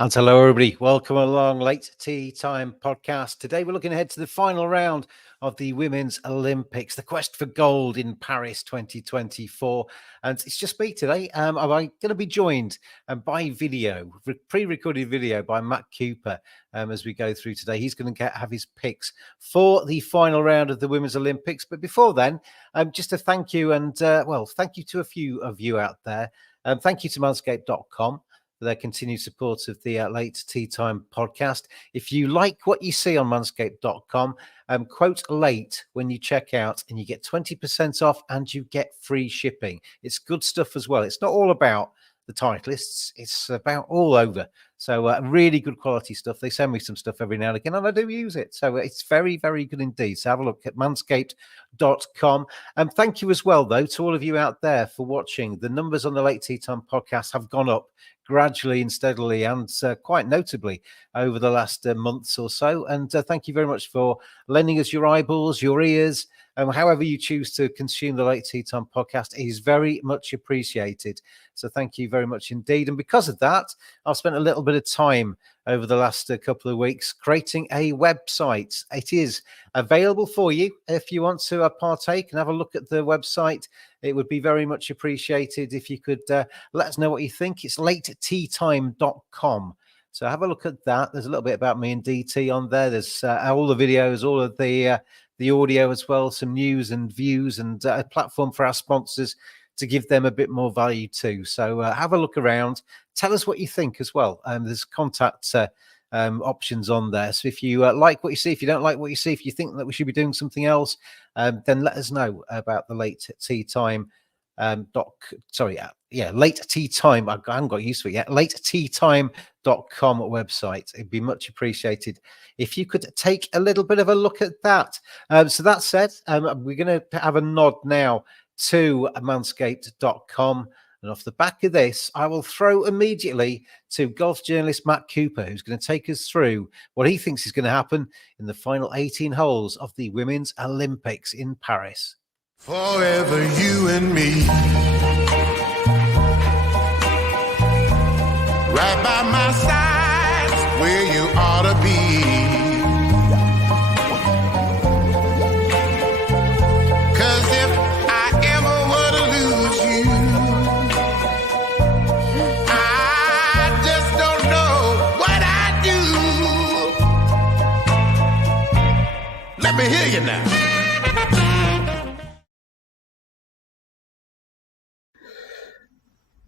And hello, everybody. Welcome along. Late Tea Time podcast. Today, we're looking ahead to the final round of the Women's Olympics, the quest for gold in Paris 2024. And it's just me today. I'm going to be joined by video, pre-recorded video by Matt Cooper as we go through today. He's going to have his picks for the final round of the Women's Olympics. But before then, just a thank you and, thank you to a few of you out there. Thank you to manscaped.com. for their continued support of the Late Tea Time podcast. If you like what you see on manscaped.com, quote late when you check out and you get 20% off and you get free shipping. It's good stuff as well. It's not all about the titleists. It's about all over. So really good quality stuff. They send me some stuff every now and again and I do use it. So it's very, very good indeed. So have a look at manscaped.com. And thank you as well, though, to all of you out there for watching. The numbers on the Late Tea Time podcast have gone up gradually and steadily and quite notably over the last months or so. And thank you very much for lending us your eyeballs, your ears, however you choose to consume the Late Tea Time podcast. It is very much appreciated. So thank you very much indeed. And because of that, I've spent a little bit of time over the last couple of weeks creating a website. It is available for you if you want to partake and have a look at the website. It would be very much appreciated if you could let us know what you think. It's lateteatime.com. So have a look at that. There's a little bit about me and DT on there. There's all the videos, all of the audio as well, some news and views, and a platform for our sponsors to give them a bit more value too. So have a look around. Tell us what you think as well. There's contact options on there. So if you like what you see, if you don't like what you see, if you think that we should be doing something else, then let us know about the Late Tea Time Late Tea Time. I haven't got used to it yet. lateteatime.com website. It'd be much appreciated if you could take a little bit of a look at that. So that said, we're going to have a nod now to manscaped.com. And off the back of this, I will throw immediately to golf journalist Matt Cooper, who's going to take us through what he thinks is going to happen in the final 18 holes of the Women's Olympics in Paris. Forever you and me, right by my side, where you ought to be. 'Cause if I ever were to lose you, I just don't know what I'd do. Let me hear you now.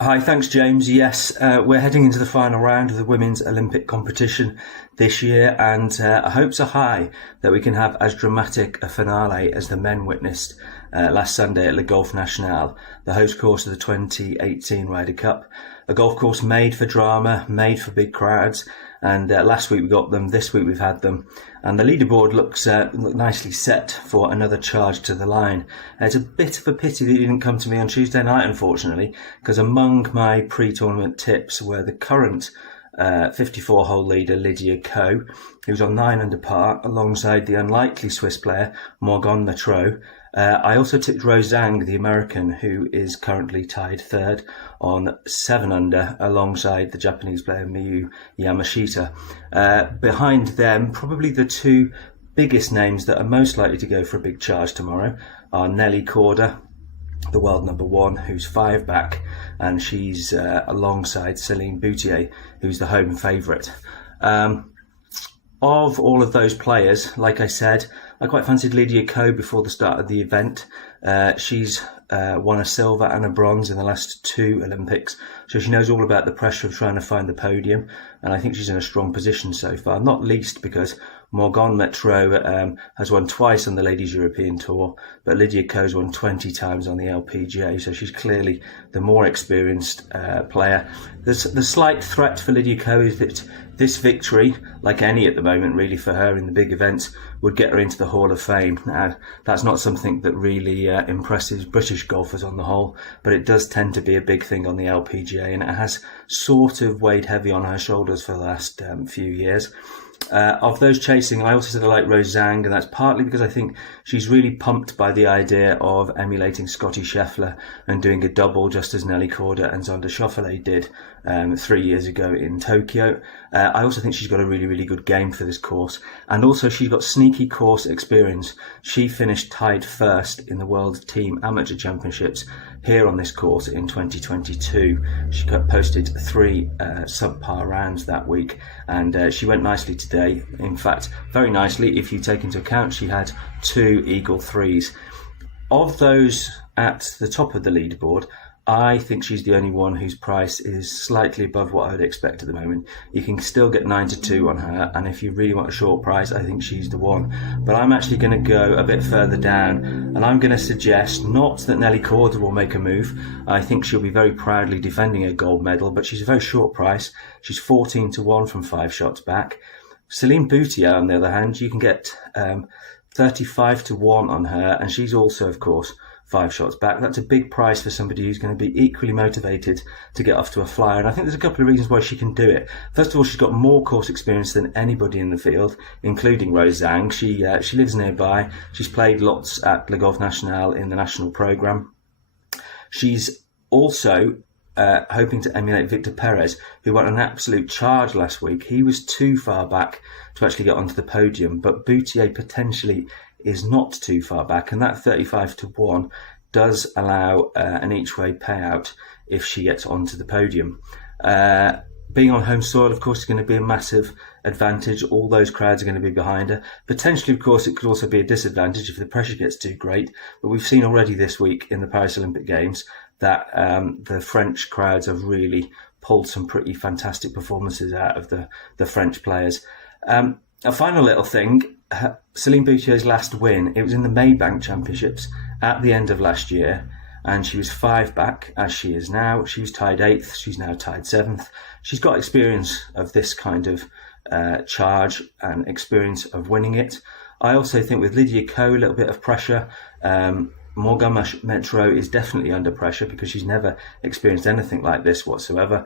Hi, thanks, James. Yes, we're heading into the final round of the Women's Olympic competition this year, and hopes are high that we can have as dramatic a finale as the men witnessed last Sunday at Le Golf National, the host course of the 2018 Ryder Cup. A golf course made for drama, made for big crowds, and last week we got them, this week we've had them, and the leaderboard looks nicely set for another charge to the line. It's a bit of a pity that it didn't come to me on Tuesday night, unfortunately, because among my pre-tournament tips were the current 54-hole leader Lydia Ko, who's on 9 under par, alongside the unlikely Swiss player Morgan Metro. I also tipped Rose Zhang, the American, who is currently tied third on 7 under, alongside the Japanese player Miyu Yamashita. Behind them, probably the two biggest names that are most likely to go for a big charge tomorrow are Nelly Korda, the world number 1, who's 5 back, and she's alongside Celine Boutier, who's the home favourite. Of all of those players, like I said, I quite fancied Lydia Ko before the start of the event. She's won a silver and a bronze in the last 2 Olympics, so she knows all about the pressure of trying to find the podium, and I think she's in a strong position so far, not least because Morgan Metro has won twice on the Ladies European Tour, but Lydia Ko's won 20 times on the LPGA, so she's clearly the more experienced player. The slight threat for Lydia Ko is that this victory, like any at the moment really for her in the big events, would get her into the Hall of Fame. Now, that's not something that really impresses British golfers on the whole, but it does tend to be a big thing on the LPGA, and it has sort of weighed heavy on her shoulders for the last few years. Of those chasing, I also said I like Rose Zhang, and that's partly because I think she's really pumped by the idea of emulating Scotty Scheffler and doing a double just as Nelly Korda and Zonda Schauffele did 3 years ago in Tokyo. I also think she's got a really, really good game for this course, and also she's got sneaky course experience. She finished tied first in the World Team Amateur Championships here on this course in 2022. She posted 3 subpar rounds that week, and she went nicely today. In fact, very nicely if you take into account she had 2 eagle 3s. Of those at the top of the leaderboard, I think she's the only one whose price is slightly above what I would expect at the moment. You can still get 9 to 2 on her, and if you really want a short price, I think she's the one. But I'm actually going to go a bit further down, and I'm going to suggest not that Nelly Korda will make a move. I think she'll be very proudly defending a gold medal, but she's a very short price. She's 14 to 1 from 5 shots back. Celine Boutier, on the other hand, you can get 35 to 1 on her, and she's also, of course, 5 shots back. That's a big price for somebody who's going to be equally motivated to get off to a flyer. And I think there's a couple of reasons why she can do it. First of all, she's got more course experience than anybody in the field, including Rose Zhang. She lives nearby. She's played lots at Le Golf National in the national programme. She's also hoping to emulate Victor Perez, who won an absolute charge last week. He was too far back to actually get onto the podium, but Boutier potentially is not too far back, and that 35 to 1 does allow an each-way payout if she gets onto the podium. Being on home soil, of course, is going to be a massive advantage. All those crowds are going to be behind her. Potentially, of course, it could also be a disadvantage if the pressure gets too great. But we've seen already this week in the Paris Olympic Games that the French crowds have really pulled some pretty fantastic performances out of the French players. A final little thing, Celine Boutier's last win, it was in the Maybank Championships at the end of last year, and she was 5 back, as she is now. She was tied 8th, she's now tied 7th. She's got experience of this kind of charge and experience of winning it. I also think with Lydia Ko, a little bit of pressure. Morgan Metro is definitely under pressure because she's never experienced anything like this whatsoever.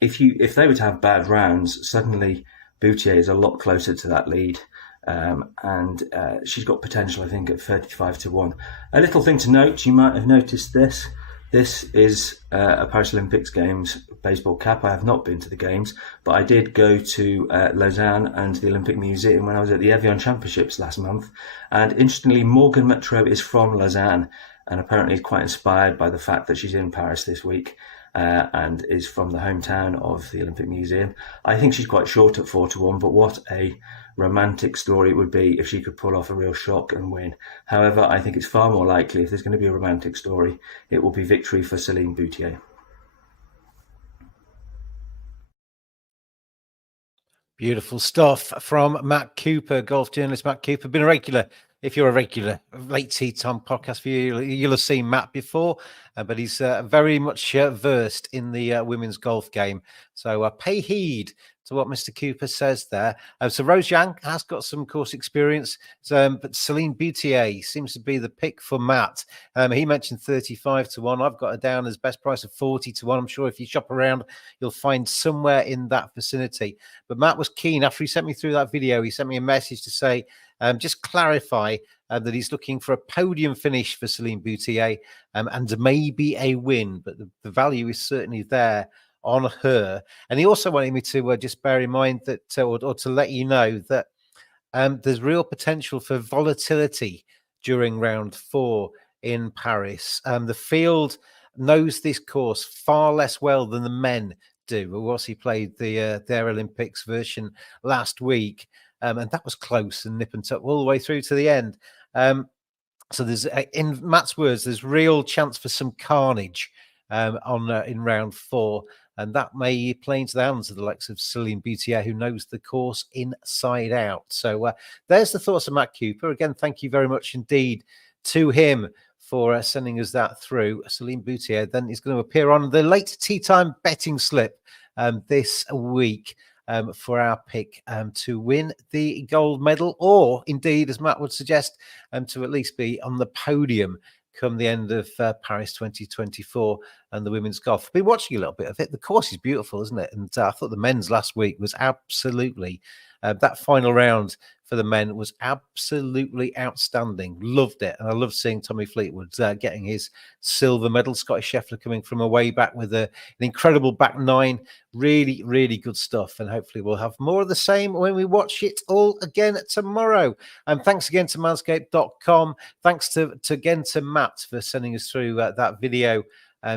If they were to have bad rounds, suddenly Boutier is a lot closer to that lead, and she's got potential, I think, at 35 to 1. A little thing to note, you might have noticed this. This is a Paris Olympics Games baseball cap. I have not been to the Games, but I did go to Lausanne and the Olympic Museum when I was at the Evian Championships last month. And interestingly, Morgan Metro is from Lausanne and apparently is quite inspired by the fact that she's in Paris this week. And is from the hometown of the Olympic Museum. I think she's quite short at 4 to 1, but what a romantic story it would be if she could pull off a real shock and win. However, I think it's far more likely, if there's going to be a romantic story, it will be victory for Celine Boutier. Beautiful stuff from Matt Cooper, golf journalist Matt Cooper. Been a regular. If you're a regular Late Tea Time podcast for you, you'll have seen Matt before, but he's very much versed in the women's golf game. So pay heed to what Mr. Cooper says there. So Rose Zhang has got some course experience, but Celine Boutier seems to be the pick for Matt. He mentioned 35 to 1. I've got her down as best price of 40 to 1. I'm sure if you shop around, you'll find somewhere in that vicinity. But Matt was keen. After he sent me through that video, he sent me a message to say, just clarify that he's looking for a podium finish for Celine Boutier and maybe a win, but the value is certainly there on her. And he also wanted me to just bear in mind that, or to let you know that there's real potential for volatility during round 4 in Paris. The field knows this course far less well than the men do. Rossi played their Olympics version last week. And that was close and nip and tuck all the way through to the end. So there's, in Matt's words, there's real chance for some carnage in round 4, and that may play into the hands of the likes of Celine Boutier, who knows the course inside out. So there's the thoughts of Matt Cooper. Again, thank you very much indeed to him for sending us that through. Celine Boutier then is going to appear on the Late Tea Time betting slip this week. For our pick to win the gold medal, or indeed, as Matt would suggest, to at least be on the podium come the end of Paris 2024. and the women's golf. I've been watching a little bit of it. The course is beautiful, isn't it? And I thought the men's last week was absolutely, that final round for the men was absolutely outstanding. Loved it. And I love seeing Tommy Fleetwood getting his silver medal. Scotty Scheffler coming from away back with an incredible back nine. Really, really good stuff. And hopefully we'll have more of the same when we watch it all again tomorrow. And thanks again to manscaped.com. Thanks again to Matt for sending us through that video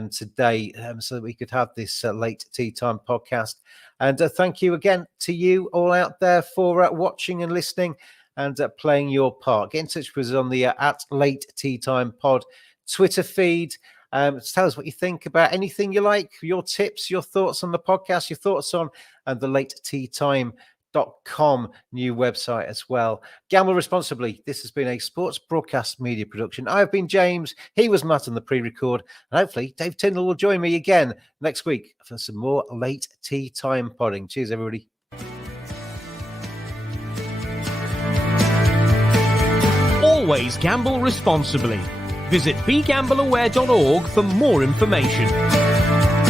today so that we could have this late tea time podcast. And thank you again to you all out there for watching and listening and playing your part. Get in touch with us on the at Late Tea Time Pod Twitter feed. Tell us what you think about anything you like, your tips, your thoughts on the podcast, your thoughts on the Late Tea Time.com new website as well. Gamble responsibly. This has been a sports broadcast media production. I've been James. He was Matt on the pre-record. And hopefully Dave Tyndall will join me again next week for some more Late Tea Time podding. Cheers, everybody. Always gamble responsibly. Visit begambleaware.org for more information.